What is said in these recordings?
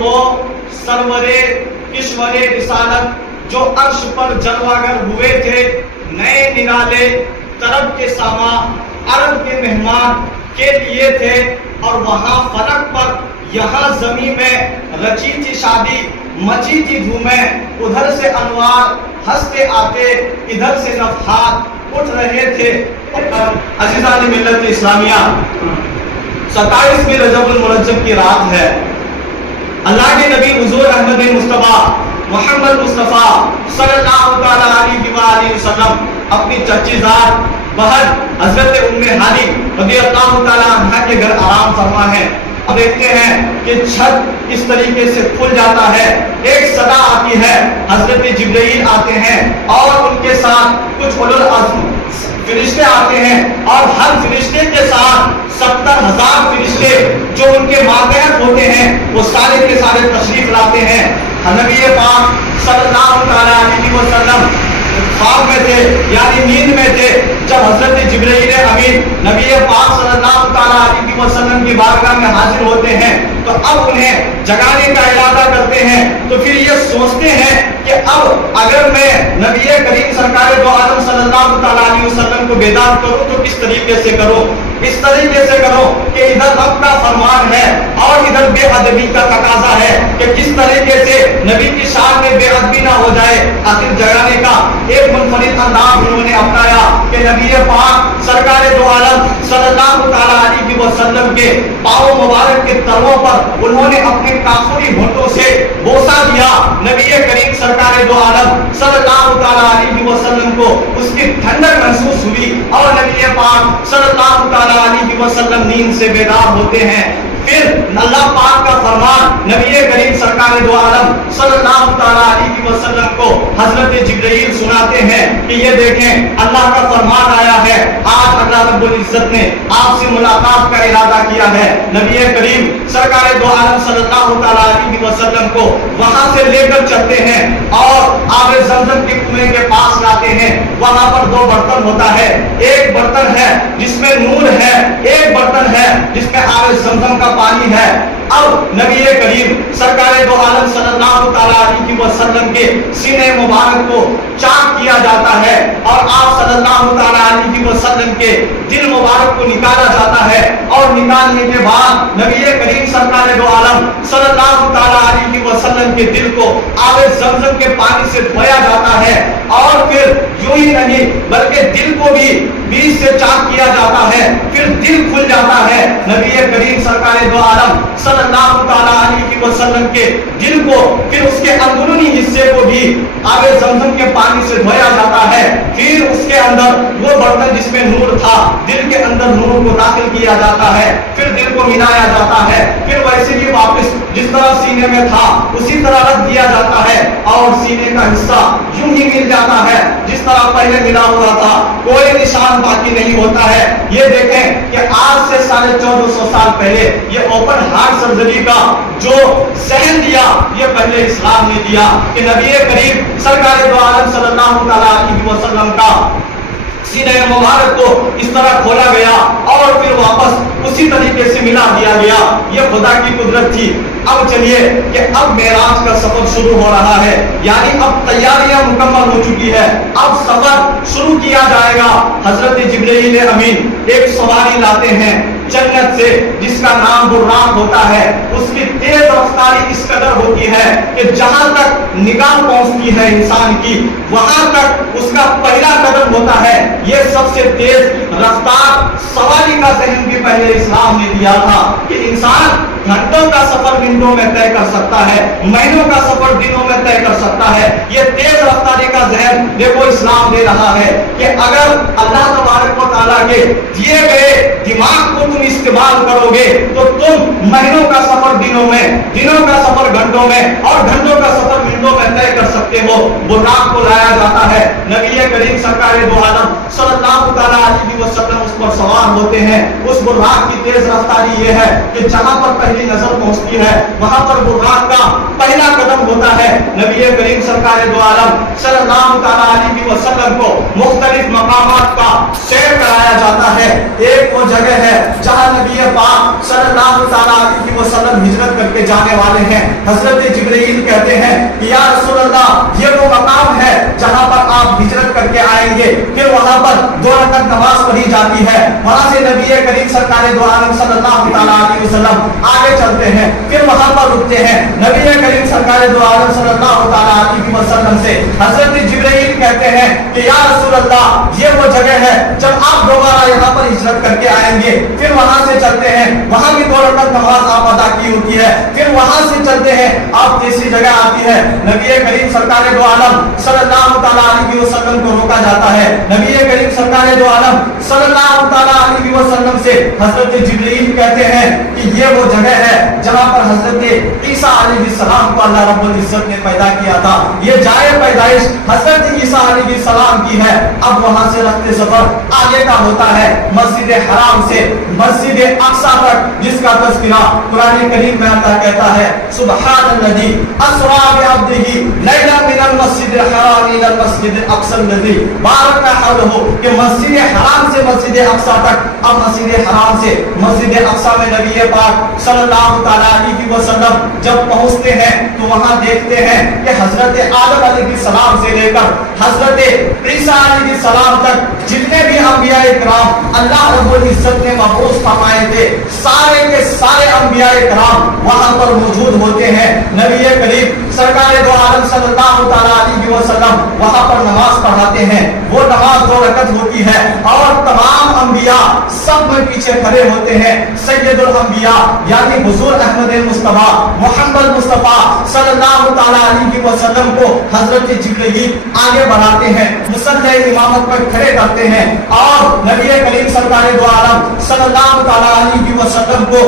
وہ سرورے کشورے رسالت جو عرش پر جلواگر ہوئے تھے، نئے نرالے طرب کے ساما عرب کے مہمان کے لیے تھے، اور وہاں فلک پر یہاں زمین میں رچی تھی شادی، مچی تھی دھومیں، ادھر سے انوار ہنستے آتے، ادھر سے نفحات اٹھ رہے تھے۔ عزیزان ملت اسلامیہ، 27ویں رجب المرجب کی رات ہے۔ اللہ کے نبی حضور احمد مصطفیٰ محمد مصطفیٰ صلی اللہ تعالیٰ علیہ وآلہ وسلم اپنی چچی زاد بہن حضرت ام ہانی رضی اللہ تعالیٰ عنہ کے گھر آرام فرما ہے۔ اب دیکھتے ہیں کہ چھت اس طریقے سے کھل جاتا ہے، ایک صدا آتی ہے، حضرت جبرائیل آتے ہیں اور ان کے ساتھ کچھ اولو العزم فرشتے آتے ہیں، اور ہر فرشتے کے ساتھ 70,000 فرشتے جو ان کے ماتحت ہوتے ہیں وہ سارے کے سارے تشریف لاتے ہیں۔ نبی پاک صلی اللہ تعالیٰ علیہ وسلم خواب میں تھے، یعنی نیند میں تھے، جب حضرت جبرائیل امین نبی پاک صلی اللہ تعالیٰ علیہ وسلم کی بارگاہ میں حاضر ہوتے ہیں تو اب انہیں جگانے کا ارادہ کرتے ہیں، تو پھر یہ سوچتے ہیں کہ اب اگر میں نبی کریم سرکار دو عالم صلی اللہ تعالیٰ علیہ وسلم کو بیدار کروں تو کس طریقے سے کروں؟ اس طریقے سے کرو کہ ادھر رب کا فرمان ہے اور ادھر بے ادبی کا تقاضا ہے کہ کس طریقے سے نبی کی شان میں بے ادبی نہ ہو جائے۔ آخر جگانے کا ایک منفرد انداز انہوں نے اپنایا کہ نبی پاک سرکار دو عالم صلی اللہ تعالیٰ علیہ وسلم کے پاؤں مبارک کے تلووں پر انہوں نے اپنے کافری ہونٹوں سے بوسہ دیا۔ نبی کریم سرکار دو عالم صلی اللہ تعالیٰ علیہ وسلم کو اس کی ٹھنڈک محسوس ہوئی اور نبی پاک صلی اللہ تعالیٰ علیہ وسلم نیند سے بیدار ہوتے ہیں۔ پھر اللہ پاک کا فرمان نبی کریم سرکار دو عالم صلی اللہ تعالیٰ علیہ وسلم کو حضرت جبرائیل سناتے ہیں کہ یہ دیکھیں اللہ کا فرمان آیا ہے، آج اللہ رب العزت نے آپ سے ملاقات کا ارادہ کیا ہے۔ نبی کریم سرکار دو عالم صلی اللہ تعالیٰ علیہ وسلم کو وہاں سے لے کر چلتے ہیں اور آب زمزم کے کنویں کے پاس لاتے ہیں۔ وہاں پر دو برتن ہوتا ہے، ایک برتن ہے جس میں نور ہے، ایک برتن ہے جس میں آب زمزم کا پانی ہے۔ اب نبی کریم سرکار دو عالم صلی اللہ تعالیٰ علیہ وسلم کے سینے مبارک کو چاک کیا جاتا ہے اور آپ صلی اللہ تعالیٰ علیہ وسلم کے دل مبارک کو نکالا جاتا ہے، اور نکالنے کے بعد نبی کریم سرکار دو عالم صلی اللہ تعالیٰ علیہ وسلم کے دل کو آب زمزم کے پانی سے دھویا جاتا ہے، اور پھر یوں ہی نہیں بلکہ دل کو بھی بیچ سے چاک کیا جاتا ہے، پھر دل کھل جاتا ہے۔ نبی کریم سرکار دو عالم صلی اللہ تعالیٰ علیہ وسلم کے دل کو پھر اس کے اندرونی حصے کو بھی آب زمزم کے پانی سے دھویا جاتا ہے، پھر اس کے اندر وہ برتن جس میں نور تھا دل کے اندر نور کو داخل کیا جاتا ہے، پھر دل کو ملایا جاتا ہے، پھر ویسے ہی واپس جس طرح سینے میں تھا اسی طرح رکھ دیا جاتا ہے، اور سینے کا حصہ یوں ہی مل جاتا ہے جس طرح پہلے ملا ہوا تھا، کوئی نشان باقی نہیں ہوتا ہے۔ یہ دیکھیں کہ آج سے 1450 سال پہلے یہ اوپن ہارٹ سرجری کا جو ذہن دیا یہ پہلے اسلام نے دیا کہ نبی کریم سرکار دو عالم صلی اللہ تعالیٰ علیہ وسلم کا سینہ مبارک کو اس طرح کھولا گیا اور پھر واپس اسی طریقے سے ملا دیا گیا۔ یہ خدا کی قدرت تھی۔ اب چلیے کہ اب معراج کا سفر شروع ہو رہا ہے، یعنی اب تیاریاں مکمل ہو چکی ہے، اب سفر شروع کیا جائے گا۔ حضرت جبرائیل امین ایک سواری لاتے ہیں جنت سے جس کا نام براق ہوتا ہے، اس کی تیز رفتاری اس قدر ہوتی ہے کہ جہاں تک نگاہ پہنچتی ہے انسان کی وہاں تک اس کا پہلا قدم ہوتا ہے۔ یہ سب سے تیز رفتار سواری کا ذہن بھی پہلے اسلام نے دیا تھا کہ انسان گھنٹوں کا سفر منٹوں میں طے کر سکتا ہے، مہینوں کا سفر دنوں میں طے کر سکتا ہے۔ یہ تیز رفتاری کا ذہن دیکھو اسلام دے رہا ہے کہ اگر اللہ تبارک و تعالیٰ کے دیے گئے دماغ کو تم استعمال کرو گے تو تم مہینوں کا سفر دنوں میں، دنوں کا سفر گھنٹوں میں اور گھنٹوں کا سفر منٹوں میں طے کر سکتے ہو۔ براق کو لایا جاتا ہے، نبی کریم سرکار دو عالم صلی اللہ تعالیٰ علیہ وسلم اس پر سوار ہوتے ہیں۔ اس براق کی تیز رفتاری یہ ہے کہ جہاں پر پہلی نظر پہنچتی ہے وہاں پر براق کا پہلا قدم ہوتا ہے نبی کریم سرکار دو عالم صلی اللہ تعالیٰ علیہ وسلم کو مختلف مقامات کا سیر کرایا جاتا ہے. ایک وہ جگہ ہے جہاں نبی پاک صلی اللہ تعالیٰ علیہ وسلم ہجرت کر کے جانے والے ہیں. حضرت جبرائیل کہتے ہیں کہ یا رسول اللہ یہ وہ مقام ہے جہاں پر آپ ہجرت کر کے آئیں گے. پھر وہاں پر 2 رکعت نماز پڑھی جاتی ہے. وہاں سے نبی کریم سرکار دو عالم صلی اللہ تعالیٰ علیہ وسلم آگے چلتے ہیں. پھر وہاں پر رکتے ہیں. نبی کریم سرکار دو عالم صلی اللہ تعالیٰ علیہ وسلم سے حضرت جبرائیل کہتے ہیں کہ یا رسول اللہ یہ وہ جگہ ہے جب آپ دوبارہ یہاں پر ہجرت کر کے آئیں گے. پھر وہاں سے چلتے ہیں. وہاں بھی 2 رکعت نماز آپ ادا کی ہوتی ہے. پھر وہاں سے چلتے ہیں. آپ تیسری جگہ آتی ہے. نبی کریم سرکار دو عالم صلی اللہ تعالیٰ علیہ وسلم کو روکا جاتا ہے. نبی کریم سرکار دو عالم صلی اللہ تعالیٰ علیہ وسلم سے حضرت جبرائیل کہتے ہیں کہ یہ وہ جگہ ہے جہاں پر حضرت عیسیٰ علیہ السلام کو اللہ رب العزت نے پیدا کیا تھا. یہ جائے پیدائش حضرت عیسیٰ علیہ السلام کی ہے. اب وہاں سے رفتے سفر آگے کا ہوتا ہے مسجد حرام سے مسجد اقصیٰ تک, جس کا تذکرہ قرآن کریم میں اللہ کہتا ہے سبحان الذی اسری بعبدہ لیلا من المسجد الحرام الى المسجد الاقصى الذی بارکنا حولہ, کہ مسجد حرام سے مسجد اقصیٰ تک. اب مسجد حرام سے مسجد اقصیٰ میں نبی پاک صلی اللہ تعالیٰ علیہ وسلم جب پہنچتے ہیں تو وہاں دیکھتے ہیں کہ حضرت آدم علیہ السلام سے لے کر حضرت عیسیٰ علیہ السلام تک جتنے بھی انبیاء کرام اللہ رب العزت نے مبعوث فرمائے تھے سارے کے سارے انبیاء کرام وہاں پر موجود ہوتے ہیں. نبی کریم سرکار دو عالم صلی اللہ تعالیٰ علیہ وسلم وہاں پر نماز پڑھاتے ہیں. وہ نماز 2 رکعت ہوتی ہے اور تمام انبیاء سب میں پیچھے کھڑے ہوتے ہیں. سید الانبیاء یعنی حضور احمد مصطفیٰ محمد مصطفیٰ صلی اللہ تعالیٰ علیہ وسلم کو حضرت جبرائیل آگے بڑھاتے ہیں, مصلی امامت پر کھڑے کرتے ہیں اور نبی کریم سرکار دو عالم صلی اللہ تعالیٰ علیہ وسلم کو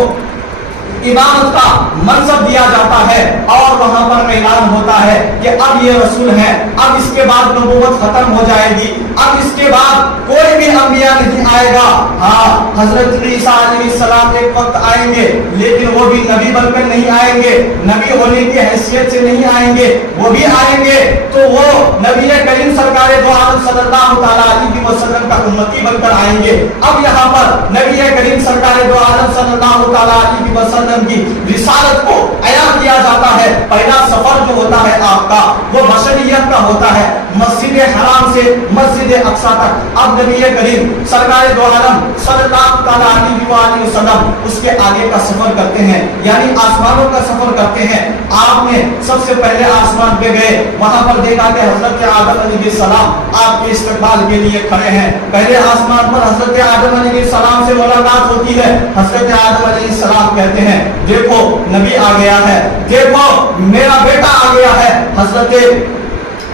امامت کا منصب دیا جاتا ہے اور وہاں پر اعلان ہوتا ہے کہ اب یہ رسول ہے, اب اس کے بعد نبوت ختم ہو جائے گی, اب اس کے بعد کوئی بھی انبیاء نہیں آئے گا. ہاں حضرت عیسیٰ علیہ السلام ایک وقت آئیں گے لیکن وہ بھی نبی بن کر نہیں آئیں گے, نبی ہونے کی حیثیت سے نہیں آئیں گے. وہ بھی آئیں گے تو وہ نبی کریم سرکار دو عالم صلی اللہ تعالیٰ علیہ وسلم کا امتی بن کر آئیں گے. اب یہاں پر نبی کریم سرکار دو عالم صلی اللہ تعالیٰ علیہ وسلم کی رسالت کو عیاں کیا جاتا ہے. پہلا سفر جو ہوتا ہے آپ کا وہ بشریت کا ہوتا ہے مسجد حرام سے مسجد اقصیٰ تک. اب نبی کریم سرکار دو عالم صلی اللہ تعالیٰ علیہ وسلم اس کے آگے کا سفر کرتے ہیں یعنی آسمانوں کا سفر کرتے ہیں. آپ نے سب سے پہلے آسمان پہ گئے, وہاں پر دیکھا کہ حضرت آدم علیہ السلام آپ کے استقبال کے لیے کھڑے ہیں. پہلے آسمان پر حضرت آدم علیہ السلام سے ملاقات ہوتی ہے. حضرت آدم علیہ السلام کہتے ہیں دیکھو نبی آ گیا ہے, دیکھو میرا بیٹا آ گیا ہے. حضرت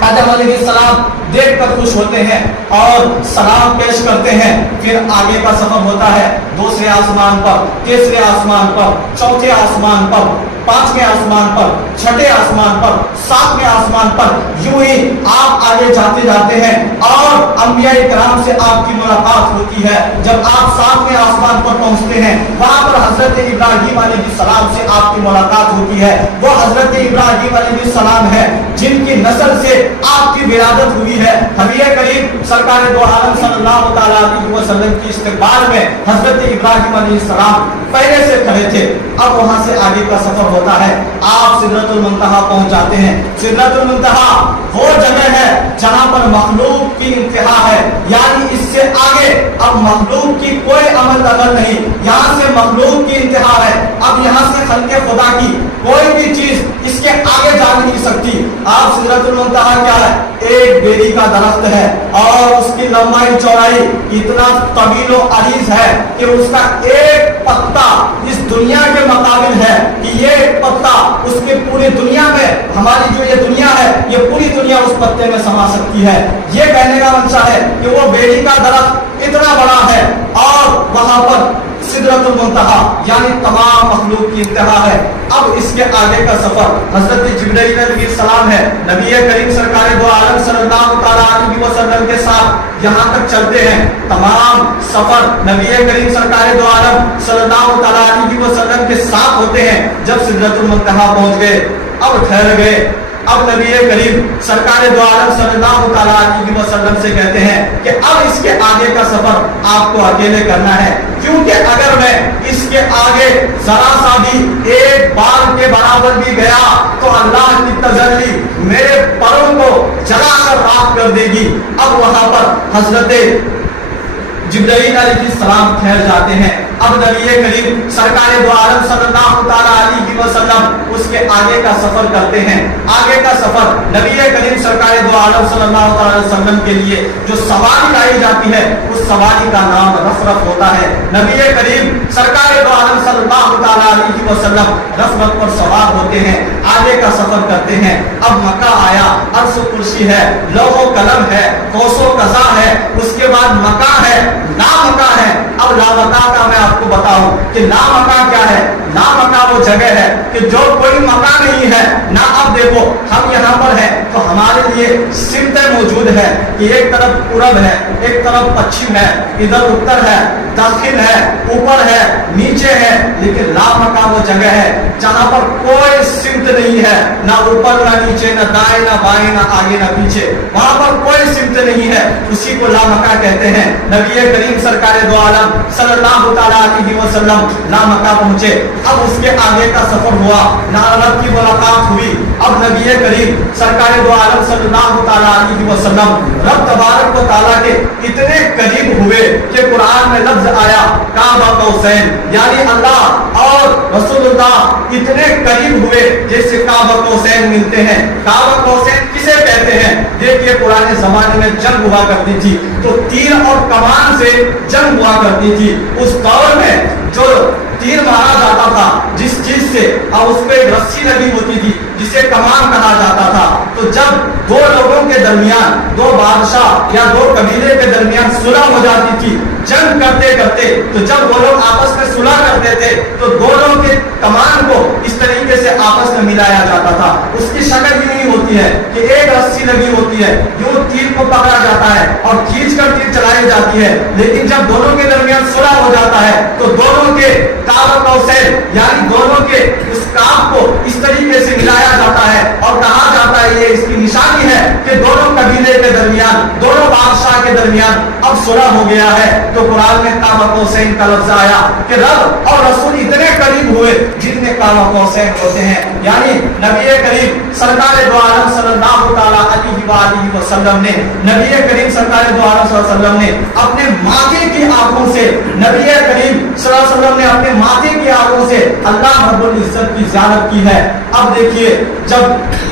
آدم علیہ السلام دیکھ کر خوش ہوتے ہیں اور سلام پیش کرتے ہیں. پھر آگے کا سفر ہوتا ہے دوسرے آسمان پر, تیسرے آسمان پر, چوتھے آسمان پر, پانچویں آسمان پر, چھٹے آسمان پر, ساتویں آسمان پر. یوں ہی آپ آگے جاتے جاتے ہیں اور انبیاء کرام سے آپ کی ملاقات ہوتی ہے. جب آپ ساتویں آسمان پر پہنچتے ہیں وہاں پر حضرت ابراہیم علیہ السلام سے آپ کی ملاقات ہوتی ہے. وہ حضرت ابراہیم علیہ السلام ہے جن کی نسل سے آپ کی ولادت ہوئی ہے. نبی کریم سرکار دو عالم صلی اللہ تعالیٰ علیہ وسلم کی استقبال میں حضرت ابراہیم علیہ السلام پہلے سے کھڑے تھے. اب وہاں سے آگے کا سفر ہوتا ہے. آپ سدرۃ المنتہا پہنچ جاتے ہیں. سدرۃ المنتہا وہ جگہ ہے جہاں پر مخلوق کی انتہا ہے, یعنی اس سے آگے اب مخلوق کی کوئی عمل دخل نہیں. یہاں سے مخلوق کی انتہا ہے. اب یہاں سے خلق خدا کی کوئی بھی چیز اس کے آگے جا نہیں سکتی. آپ سدرۃ المنتہا کیا ہے, ایک بیری کا درخت ہے اور اس کی لمبائی چوڑائی اتنا طویل و عریض ہے کہ اس کا ایک پتا اس دنیا کے مقابل ہے کہ یہ پتا اس کی پوری دنیا میں, ہماری جو یہ دنیا ہے یہ پوری دنیا اس پتے میں سما سکتی ہے. یہ کہنے کا منشا ہے کہ وہ بیری کا درخت اتنا بڑا ہے اور وہاں پر سدرۃ المنتہا یعنی تمام مخلوق کی انتہا ہے. اب اس کے آگے کا سفر حضرت جبرائیل علیہ السلام ہے. نبی کریم سرکار دو عالم صلی اللہ تعالیٰ علیہ وسلم کے ساتھ یہاں تک چلتے ہیں. تمام سفر نبی کریم سرکار دو عالم صلی اللہ تعالیٰ علیہ وسلم کے ساتھ ہوتے ہیں. جب سدرۃ المنتہا پہنچ گئے اب ٹھہر گئے. اب نبی کریم سرکار دو عالم صلی اللہ تعالیٰ علیہ وسلم سے کہتے ہیں کہ اب اس کے آگے کا سفر آپ کو اکیلے کرنا ہے, کیونکہ اگر میں اس کے آگے ذرا سا بھی ایک بال کے برابر بھی گیا تو اللہ کی تجلی میرے پروں کو جلا کر راکھ کر دے گی. اب وہاں پر حضرت جبرائیل علیہ السلام ٹھہر جاتے ہیں. اب نبی کریم سرکار دو عالم صلی اللہ تعالیٰ علیہ وسلم اس کے آگے کا سفر کرتے ہیں. آگے کا سفر نبی کریم سرکار دو عالم صلی اللہ تعالیٰ علیہ وسلم کے لیے جو سواری لائی جاتی ہے اس سواری کا نام رفرف ہوتا ہے. نبی کریم سرکار دو عالم صلی اللہ تعالیٰ علیہ وسلم رفرف پر سوار ہوتے ہیں, آگے کا سفر کرتے ہیں. اب مکہ آیا, عرش و کرسی ہے, لوح و قلم ہے, قوس و قزح ہے, اس کے بعد مکہ ہے, لامکہ ہے. اب لامکہ کا میں آپ کو بتاؤں کہ لامکہ کیا ہے. لامکہ وہ جگہ ہے کہ جو کوئی مکہ نہیں ہے نہ. اب دیکھو ہم یہاں پر ہیں تو ہمارے لیے سمتیں موجود ہے کہ ایک طرف پورب ہے, ایک طرف پچھم ہے, ادھر اتر ہے, داخل ہے, اوپر ہے, نیچے ہے. لیکن لامکہ وہ جگہ ہے جہاں پر کوئی سمت نہیں ہے, نہ اوپر نہ نیچے, نہ دائیں نہ بائیں, نہ آگے نہ پیچھے. وہاں پر کوئی سمت نہیں ہے, اسی کو لامکہ کہتے ہیں. نبی کریم سرکار دو عالم صلی اللہ تعالیٰ علیہ وسلم لامکہ پہنچے. اب اس کے آگے کا سفر ہوا, رب کی ملاقات ہوئی. اب نبی کریم سرکار دو عالم صلی اللہ تعالیٰ علیہ وسلم رب تبارک و تعالیٰ کے اتنے قریب ہوئے کہ قرآن میں لفظ آیا کعبہ قوسین, یعنی اللہ اور رسول اللہ اتنے قریب ہوئے جیسے کعبہ قوسین ملتے ہیں. کعبہ قوسین کسے کہتے ہیں؟ دیکھیے پرانے زمانے میں جنگ ہوا کرتی تھی تو تیر اور کمان سے جنگ ہوا کرتی تھی. اس دور میں جو تیر مارا جاتا تھا جس چیز سے, اور اس پہ رسی لگی ہوتی تھی جسے کمان کہا جاتا تھا, تو جب دو لوگوں کے درمیان, دو بادشاہ یا دو قبیلے کے درمیان صلح ہو جاتی تھی جنگ کرتے کرتے, تو جب وہ لوگ آپس میں صلح کرتے تھے تو دونوں کے کمان کو اس طریقے سے آپس میں ملایا جاتا تھا. اس کی شکل یوں ہی ہوتی ہے کہ ایک رسی لگی ہوتی ہے, یوں تیر کو پکڑا جاتا ہے اور کھینچ کر تیر چلائی جاتی ہے. لیکن جب دونوں کے درمیان صلح ہو جاتا ہے تو دونوں کے کعبہ قوسین یعنی دونوں کے اس کعب کو اس طریقے سے ملایا جاتا ہے اور کہا جاتا ہے یہ اس کی نشانی ہے کہ دونوں قبیلے کے درمیان, دونوں بادشاہ کے درمیان اب صلح ہو گیا ہے. تو قرآن میں کعبہ قوسین کا لفظ آیا کہ رب اور رسول اتنے قریب ہوئے جتنے کعبہ قوسین ہوتے ہیں. یعنی نبی کریم سرکار دو عالم صلی اللہ تعالیٰ علیہ وآلہ وسلم نے, نبی کریم سرکار دو عالم صلی اللہ علیہ وسلم نے اپنے ماتھے کی آنکھوں سے, نبی کریم صلی اللہ علیہ وسلم نے اپنے ماتھے کی آنکھوں سے اللہ رب العزت کی زیارت کی ہے. اب دیکھیے جب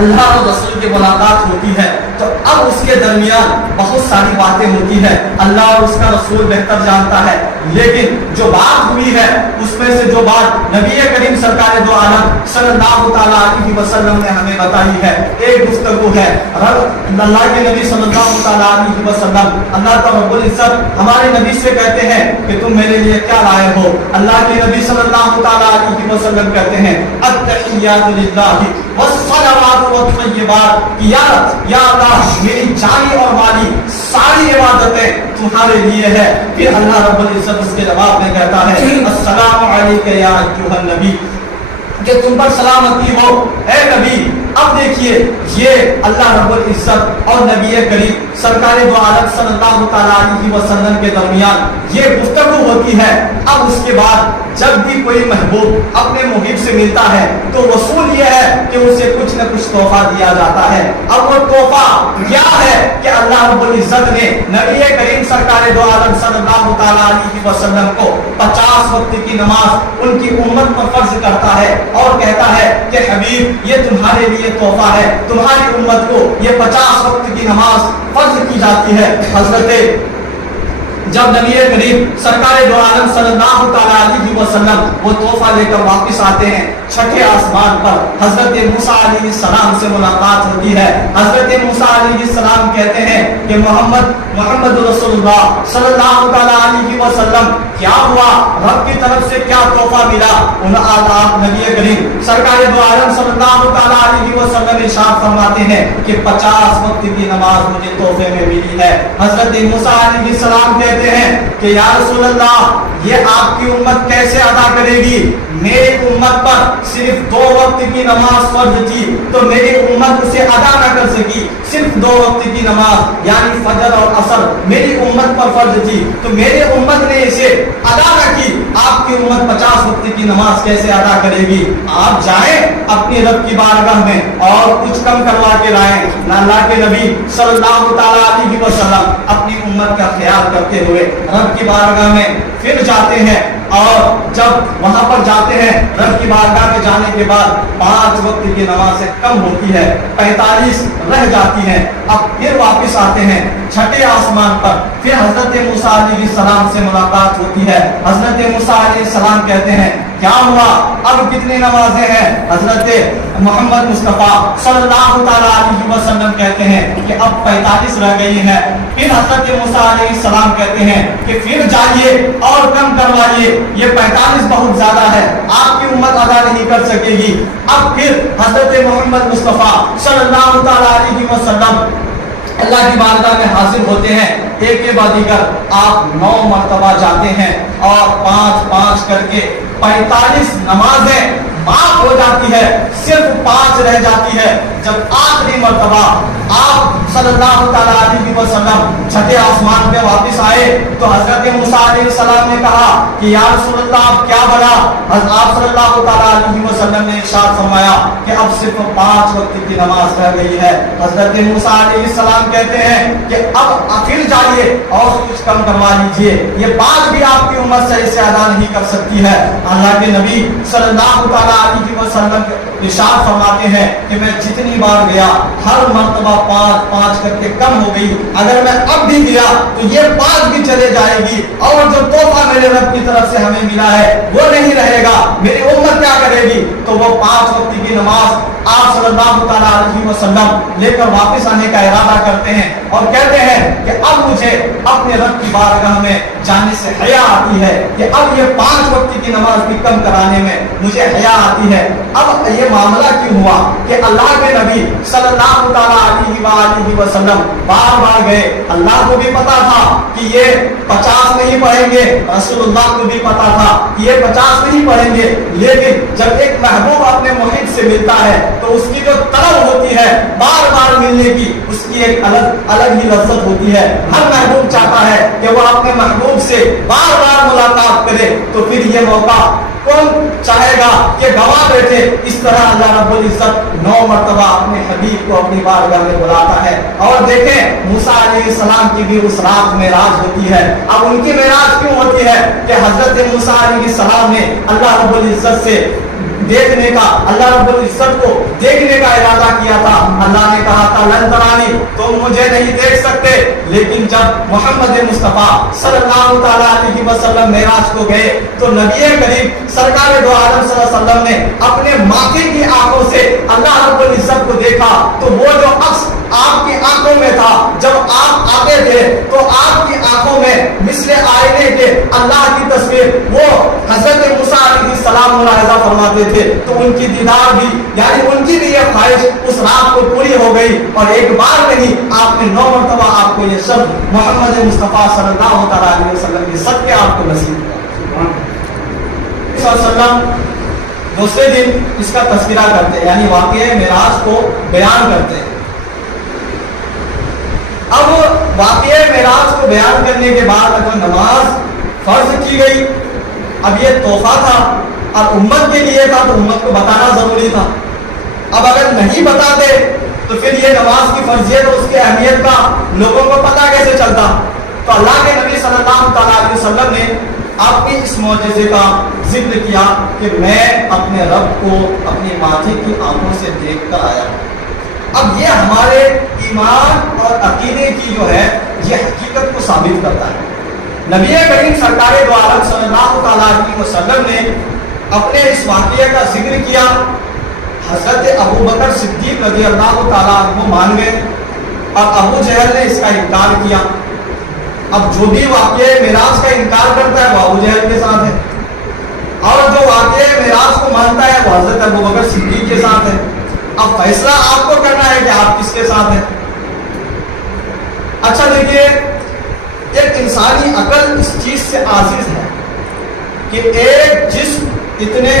اللہ اور رسول کی ملاقات ہوتی ہے تو اب اس کے درمیان بہت ساری باتیں ہوتی ہیں, اللہ اور اس کا رسول بہتر جانتا ہے. لیکن جو بات ہوئی ہے اس میں سے جو بات نبی کریم سرکار دو عالم صلی اللہ تعالیٰ علیہ وسلم نے ہمیں بتائی ہے, ایک گفتگو ہے. اللہ کے نبی صلی اللہ تعالیٰ علیہ وسلم, اللہ کا رب العزت ہمارے نبی سے کہتے ہیں کہ تم میرے لیے کیا لائے ہو. اللہ کے نبی صلی اللہ تعالیٰ علیہ وسلم کہتے ہیں التحیات للہ والصلوات والطیبات, یا اللہ میری جانی اور مالی ساری عبادتیں تمہارے لیے ہے. پھر اللہ رب العزت اس کے جواب میں کہتا ہے السلام علیک یا ایھا النبی, کہ تم پر سلامتی ہو اے نبی. اب دیکھیے یہ اللہ رب العزت اور نبی کریم سرکار دو عالم صلی اللہ تعالیٰ علیہ وسلم کے درمیان یہ گفتگو ہوتی ہے. اب اس کے بعد جب بھی کوئی محبوب اپنے محب سے ملتا ہے تو اصول یہ ہے کہ اسے کچھ نہ کچھ تحفہ دیا جاتا ہے. اب وہ تحفہ کیا ہے کہ اللہ رب العزت نے نبی کریم سرکار دو عالم صلی اللہ تعالیٰ علیہ وسلم کو 50 وقت کی نماز ان کی امت پر فرض کرتا ہے اور کہتا ہے کہ حبیب یہ تمہارے لیے تحفہ ہے, تمہاری امت کو یہ 50 وقت کی نماز فرض کی جاتی ہے. حضرت جب نبی کریم سرکار دو عالم صلی اللہ تعالیٰ علیہ وسلم وہ تحفہ لے کر واپس آتے ہیں, چھٹے آسمان پر حضرت موسیٰ علیہ السلام سے ملاقات ہوتی ہے. حضرت موسیٰ علیہ السلام کہتے ہیں کہ محمد رسول اللہ صلی اللہ تعالیٰ علیہ وسلم کیا ہوا, رب کی طرف سے کیا تحفہ ملا. آپ نبی کریم سرکار دو عالم صلی اللہ تعالیٰ علیہ وسلم ارشاد فرماتے ہیں کہ 50 وقت کی نماز مجھے تحفے میں ملی ہے. حضرت موسیٰ علیہ السلام کہتے ہیں کہ یا رسول اللہ یہ آپ کی امت کیسے ادا کرے گی, میری امت پر صرف 2 وقت کی نماز فرض تھی تو میری امت اسے ادا نہ کر سکی. صرف 2 وقت کی نماز یعنی فجر اور عصر میری امت پر فرض تھی تو میری امت نے اسے ادا نہ کی. آپ کی امت 50 وقت کی نماز کیسے ادا کرے گی؟ آپ جائیں اپنی رب کی بارگاہ میں اور کچھ کم کروا کے لائیں. اللہ کے نبی صلی اللہ تعالیٰ علیہ وسلم اپنی امت کا خیال کرتے ہوئے رب کی بارگاہ میں پھر جاتے ہیں اور جب وہاں پر جاتے ہیں رب کی بارگاہ میں جانے کے بعد 5 وقت کی نماز سے کم ہوتی ہے, 45 رہ جاتی ہیں. اب پھر واپس آتے ہیں چھٹے آسمان پر. پھر حضرت موسیٰ علیہ السلام سے ملاقات ہوتی ہے. حضرت موسیٰ علیہ السلام کہتے ہیں کیا ہوا, اب کتنی نمازیں ہیں؟ حضرت محمد مصطفیٰ صلی اللہ تعالیٰ علیہ وسلم کہتے ہیں کہ اب 45 رہ گئی ہیں. پھر حضرت موسیٰ علیہ السلام کہتے ہیں کہ پھر جائیے اور کم کروائیے, یہ 45 بہت زیادہ ہے, آپ کی امت ادا نہیں کر سکے گی. اب پھر حضرت محمد مصطفیٰ صلی اللہ تعالیٰ علیہ وسلم اللہ کی بارگاہ میں حاضر ہوتے ہیں. ایک کے بعد دیگر آپ 9 مرتبہ جاتے ہیں اور 5 کر کے 45 نمازیں معاف ہو جاتی ہے, صرف 5 رہ جاتی ہے. جب آخری مرتبہ آپ صلی اللہ تعالیٰ علیہ وسلم چھٹے آسمان پہ واپس آئے تو حضرت موسیٰ علیہ السلام نے کہا کہ یا رسول اللہ آپ کیا بنا؟ آپ صلی اللہ تعالیٰ علیہ وسلم نے ارشاد فرمایا کہ اب صرف 5 وقت کی نماز رہ گئی ہے. حضرت موسیٰ علیہ السلام کہتے ہیں کہ اب پھر جائیے اور کچھ کم کروا لیجیے, یہ 5 بھی آپ کی امت صحیح سے ادا نہیں کر سکتی ہے. اللہ کے نبی صلی اللہ تعالیٰ علیہ وسلم ارشاد فرماتے ہیں کہ میں جتنی بار گیا ہر مرتبہ 5 کر کے کم ہو گئی. اگر میں اب بھی گیا تو یہ 5 بھی چلے جائے گی اور جو تحفہ میرے رب کی طرف سے ہمیں ملا ہے وہ نہیں رہے گا. میری امت کیا کرے گی؟ تو وہ 5 وقت کی نماز آپ صلی اللہ تعالیٰ علیہ وسلم لے کر واپس آنے کا ارادہ کرتے ہیں اور کہتے ہیں کہ اب مجھے اپنے رب کی بارگاہ میں جانے سے حیا آتی ہے کہ اب یہ 5 وقت کی نماز بھی کم کرانے میں مجھے حیا آتی ہے. اب یہ معاملہ کیوں ہوا کہ اللہ کے نبی صلی اللہ تعالیٰ علیہ وسلم بار گئے. اللہ کو بھی پتا تھا کہ یہ 50 نہیں پڑھیں گے, رسول اللہ کو بھی پتا تھا کہ یہ 50 نہیں پڑھیں گے, لیکن جب ایک محبوب اپنے محب سے ملتا ہے تو اس کی جو طلب ہوتی ہے بار ملنے کی, اس کی ایک الگ ہی لذت ہوتی ہے. ہر محبوب چاہتا ہے کہ وہ اپنے محبوب سے بار ملاقات کرے. تو پھر یہ موقع کون چاہے گا کہ گوا بیٹھے؟ اس طرح اللہ رب العزت 9 مرتبہ اپنے حبیب کو اپنی بارگاہ میں بلاتا ہے. اور دیکھیں موسیٰ علیہ السلام کی بھی اس رات معراج ہوتی ہے. اب ان کی معراج کیوں ہوتی ہے کہ حضرت موسیٰ علیہ السلام نے اللہ رب العزت سے دیکھنے کا, اللہ رب العزت کو دیکھنے کا ارادہ کیا تھا. اللہ نے کہا تھا لن ترانی, تم مجھے نہیں دیکھ سکتے. لیکن جب محمد مصطفیٰ صلی اللہ تعالیٰ علیہ وسلم معراج کو گئے تو نبی کریم سرکار دو عالم صلی اللہ علیہ وسلم نے اپنے ماتھے کی آنکھوں سے اللہ رب العزت کو دیکھا تو وہ جو عکس آپ کی آنکھوں میں تھا, جب آپ آتے تھے تو آپ کی آنکھوں میں مثل آئینے کے اللہ کی تصویر وہ حضرت موسیٰ علیہ السلام ملاحظہ فرماتے تھے. تو ان کی دیدار بھی یعنی ان کی بھی یہ خواہش اس رات کو پوری ہو گئی اور ایک بار نہیں آپ نے 9 مرتبہ آپ کو یہ سب محمد مصطفیٰ صلی اللہ تعالیٰ علیہ وسلم کے صدقے آپ کو نصیب ہوا. دوسرے دن اس کا تذکرہ کرتے ہیں یعنی واقعہ معراج کو بیان کرتے ہیں. اب واقعہ معراج کو بیان کرنے کے بعد اگر نماز فرض کی گئی, اب یہ تحفہ تھا اور امت کے لیے تھا تو امت کو بتانا ضروری تھا. اب اگر نہیں بتاتے تو پھر یہ نماز کی فرضیت اور اس کی اہمیت کا لوگوں کو پتہ کیسے چلتا؟ تو اللہ کے نبی صلی اللہ تعالیٰ علیہ وسلم نے اپنی اس معجزے کا ذکر کیا کہ میں اپنے رب کو اپنی ماتھے کی آنکھوں سے دیکھ کر آیا. اب یہ ہمارے ایمان اور عقیدے کی جو ہے یہ حقیقت کو ثابت کرتا ہے. نبی کریم سرکار دو عالم صلی اللہ تعالیٰ علیہ وسلم نے اپنے اس واقعے کا ذکر کیا. حضرت ابو بکر صدیق رضی اللہ تعالیٰ عنہ مان گئے اور ابو جہل نے اس کا انکار کیا. اب جو بھی واقعہ معراج کا انکار کرتا ہے وہ ابو جہل کے ساتھ ہے اور جو واقعہ معراج کو مانتا ہے وہ حضرت ابو بکر صدیق کے ساتھ ہے. اب فیصلہ آپ کو کرنا ہے کہ آپ کس کے ساتھ ہیں. اچھا دیکھیے, ایک انسانی عقل اس چیز سے عاجز ہے کہ ایک جسم اتنے